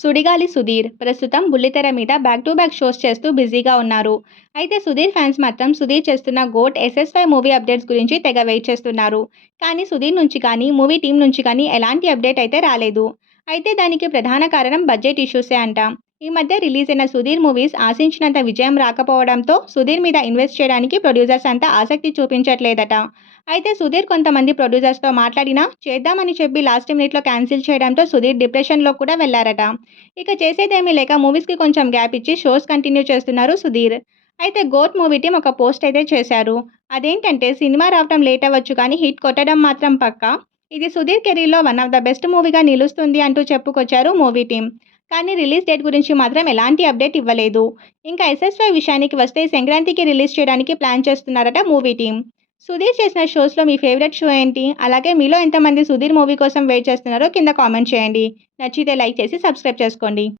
సుడిగాలి సుధీర్. ప్రస్తుతం బుల్లితెర మీద బ్యాక్ టు బ్యాక్ షోస్ చేస్తూ బిజీగా ఉన్నారు. అయితే సుధీర్ ఫ్యాన్స్ మాత్రం సుధీర్ చేస్తున్న GOAT SS five movie updates గురించి తెగ వెయిట్ చేస్తున్నారు. కానీ సుధీర్ నుంచి కానీ మూవీ టీం నుంచి కానీ ఎలాంటి అప్డేట్ అయితే రాలేదు. అయితే దానికి ప్రధాన కారణం బడ్జెట్ ఇష్యూసే అంట? ఈ మధ్య రిలీజ్ అయిన సుధీర్ మూవీస్ ఆశించినంత విజయం రాకపోవడంతో సుధీర్ మీద ఇన్వెస్ట్ చేయడానికి ప్రొడ్యూసర్స్ అంతా ఆసక్తి చూపించట్లేదట. అయితే సుధీర్ కొంతమంది ప్రొడ్యూసర్స్తో మాట్లాడినా చేద్దామని చెప్పి లాస్ట్ మినిట్లో క్యాన్సిల్ చేయడంతో సుధీర్ డిప్రెషన్లో కూడా వెళ్ళారట. ఇక చేసేదేమీ లేక మూవీస్కి కొంచెం గ్యాప్ ఇచ్చి షోస్ కంటిన్యూ చేస్తున్నారు సుధీర్. అయితే గోట్ మూవీ టీం ఒక పోస్ట్ అయితే చేశారు. అదేంటంటే సినిమా రావటం లేట్ అవ్వచ్చు కానీ హిట్ కొట్టడం మాత్రం పక్క. ఇది సుధీర్ కెరీర్లో వన్ ఆఫ్ ద బెస్ట్ మూవీగా నిలుస్తుంది అంటూ చెప్పుకొచ్చారు మూవీ టీం. కానీ రిలీజ్ డేట్ గురించి మాత్రం ఎలాంటి అప్డేట్ ఇవ్వలేదు. ఇంకా ఎస్ఎస్వై విషయానికి వస్తే సంక్రాంతికి రిలీజ్ చేయడానికి ప్లాన్ చేస్తున్నారట మూవీ టీం. సుధీర్ చేసిన షోస్లో మీ ఫేవరెట్ షో ఏంటి? అలాగే మీలో ఎంతమంది సుధీర్ మూవీ కోసం వెయిట్ చేస్తున్నారో కింద కామెంట్ చేయండి. నచ్చితే లైక్ చేసి సబ్స్క్రైబ్ చేసుకోండి.